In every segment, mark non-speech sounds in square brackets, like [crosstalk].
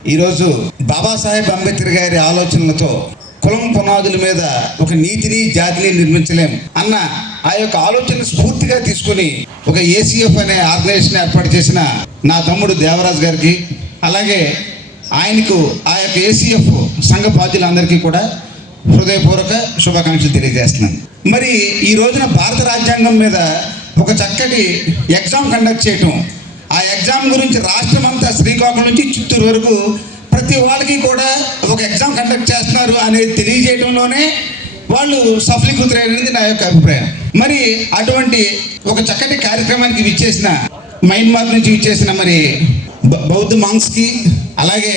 ఈరోజు బాబాసాహెబ్ అంబేద్కర్ గారి ఆలోచనలతో కులం పునాదుల మీద ఒక నీతిని జాతిని నిర్మించలేం అన్న ఆ యొక్క ఆలోచన స్ఫూర్తిగా తీసుకుని ఒక ఏసీఎఫ్ అనే ఆర్గనైజేషన్ ఏర్పాటు చేసిన నా తమ్ముడు దేవరాజ్ గారికి అలాగే ఆయనకు ఆ యొక్క ఏసీఎఫ్ సంఘ బాధ్యులందరికీ కూడా హృదయపూర్వక శుభాకాంక్షలు తెలియజేస్తున్నాను. మరి ఈ రోజున భారత రాజ్యాంగం మీద ఒక చక్కటి ఎగ్జామ్ కండక్ట్ చేయటం ఆ ఎగ్జామ్ గురించి రాష్ట్రం అంతా శ్రీకాకుళం నుంచి చిత్తూరు వరకు ప్రతి వాళ్ళకి కూడా ఒక ఎగ్జామ్ కండక్ట్ చేస్తున్నారు అనేది తెలియజేయడంలోనే వాళ్ళు సఫలీకృతులైనది నా యొక్క అభిప్రాయం. మరి అటువంటి ఒక చక్కటి కార్యక్రమానికి విచ్చేసిన మైన్మార్ నుంచి విచ్చేసిన మరి బౌద్ధ మాంగ్స్కి అలాగే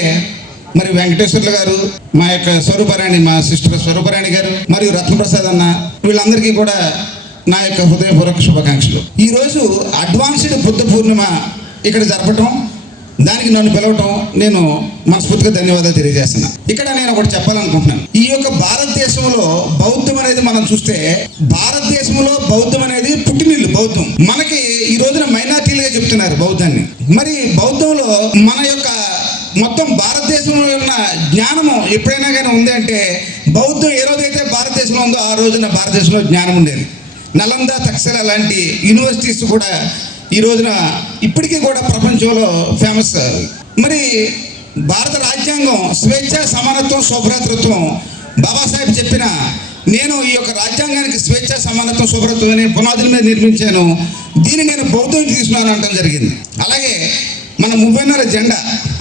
మరి వెంకటేశ్వర్లు గారు మా యొక్క స్వరూపరాణి మా సిస్టర్ స్వరూపరాణి గారు మరియు రత్నప్రసాద్ అన్న వీళ్ళందరికీ కూడా నా యొక్క హృదయపూర్వక శుభాకాంక్షలు. ఈరోజు అడ్వాన్స్డ్ బుద్ధ పూర్ణిమ ఇక్కడ జరపటం దానికి నన్ను పిలవటం నేను మనస్ఫూర్తిగా ధన్యవాదాలు తెలియజేస్తున్నా. ఇక్కడ నేను ఒకటి చెప్పాలనుకుంటున్నాను. ఈ యొక్క భారతదేశంలో బౌద్ధం అనేది మనం చూస్తే భారతదేశంలో బౌద్ధం అనేది పుట్టినిల్లు బౌద్ధం. మనకి ఈ రోజున మైనార్టీలుగా చెప్తున్నారు బౌద్ధాన్ని. మరి బౌద్ధంలో మన యొక్క మొత్తం భారతదేశంలో ఉన్న జ్ఞానము ఎప్పుడైనా కానీ ఉంది అంటే బౌద్ధం ఏ రోజైతే భారతదేశంలో ఉందో ఆ రోజున భారతదేశంలో జ్ఞానం ఉండేది నలంద తక్షల లాంటి యూనివర్సిటీస్ కూడా ఈ రోజున ఇప్పటికీ కూడా ప్రపంచంలో ఫేమస్ మరి భారత రాజ్యాంగం స్వేచ్ఛ సమానత్వం శుభ్రతృత్వం బాబాసాహెబ్ చెప్పిన నేను ఈ యొక్క రాజ్యాంగానికి స్వేచ్ఛ సమానత్వం శుభ్రత్వం అనే పునాదుల మీద నిర్మించాను. దీన్ని నేను బౌద్ధం తీసుకున్నాను అనడం జరిగింది. అలాగే మన ముప్పైన్నర జెండా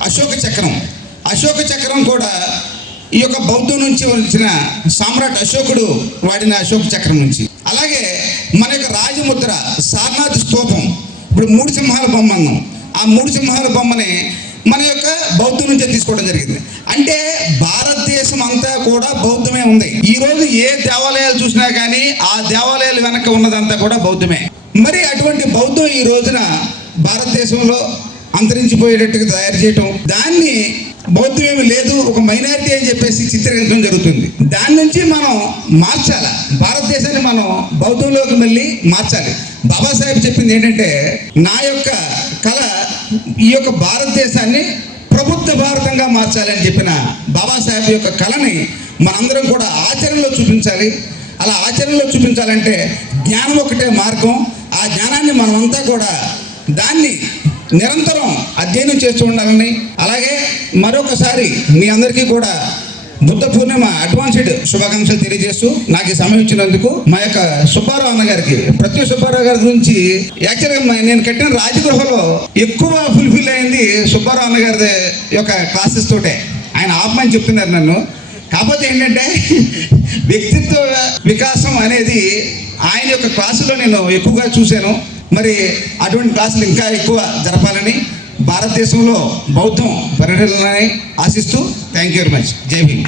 అశోక చక్రం. అశోక చక్రం కూడా ఈ యొక్క బౌద్ధం నుంచి వచ్చిన సామ్రాట్ అశోకుడు వాడిన అశోక చక్రం నుంచి. అలాగే మన యొక్క రాజముద్ర సారనాథ్ స్తూపం. ఇప్పుడు మూడు సింహాల బొమ్మ అన్నాం. ఆ మూడు సింహాల బొమ్మని మన యొక్క బౌద్ధం నుంచే తీసుకోవడం జరిగింది. అంటే భారతదేశం అంతా కూడా బౌద్ధమే ఉంది. ఈ రోజు ఏ దేవాలయాలు చూసినా కానీ ఆ దేవాలయాలు వెనక ఉన్నదంతా కూడా బౌద్ధమే. మరి అటువంటి బౌద్ధం ఈ రోజున భారతదేశంలో అంతరించిపోయేటట్టుగా తయారు చేయటం. దాన్ని బౌద్ధం ఏమి లేదు ఒక మైనారిటీ అని చెప్పేసి చిత్రీకరించడం జరుగుతుంది. దాని నుంచి మనం మార్చాలి. భారతదేశాన్ని మనం బౌద్ధంలోకి మళ్ళీ మార్చాలి. బాబాసాహెబ్ చెప్పింది ఏంటంటే నా యొక్క కళ ఈ యొక్క భారతదేశాన్ని ప్రభుత్వ భారతంగా మార్చాలని చెప్పిన బాబాసాహెబ్ యొక్క కళని మనందరం కూడా ఆచరణలో చూపించాలి. అలా ఆచరణలో చూపించాలంటే జ్ఞానం ఒకటే మార్గం. ఆ జ్ఞానాన్ని మనమంతా కూడా దాన్ని నిరంతరం అధ్యయనం చేస్తూ ఉండాలని అలాగే మరొకసారి మీ అందరికీ కూడా బుద్ధ పూర్ణిమ అడ్వాన్స్డ్ శుభాకాంక్షలు తెలియజేస్తూ నాకు ఈ సమయం ఇచ్చినందుకు మా యొక్క సుబ్బారావు అన్న గారికి ప్రతి సుబ్బారావు గారి గురించి యాక్చువల్గా నేను కట్టిన రాజగృహలో ఎక్కువ ఫుల్ఫిల్ అయింది సుబ్బారావు అన్న గారి యొక్క క్లాసెస్ తోటే. ఆయన ఆపమని చెప్తున్నారు నన్ను. కాకపోతే ఏంటంటే [laughs] వ్యక్తిత్వ వికాసం అనేది ఆయన యొక్క క్లాసులో నేను ఎక్కువగా చూశాను. మరి అటువంటి క్లాసులు ఇంకా ఎక్కువ జరపాలని భారతదేశంలో బౌద్ధం పరిణిలని ఆశిస్తూ థ్యాంక్ యూ వెరీ మచ్ జై భీమ్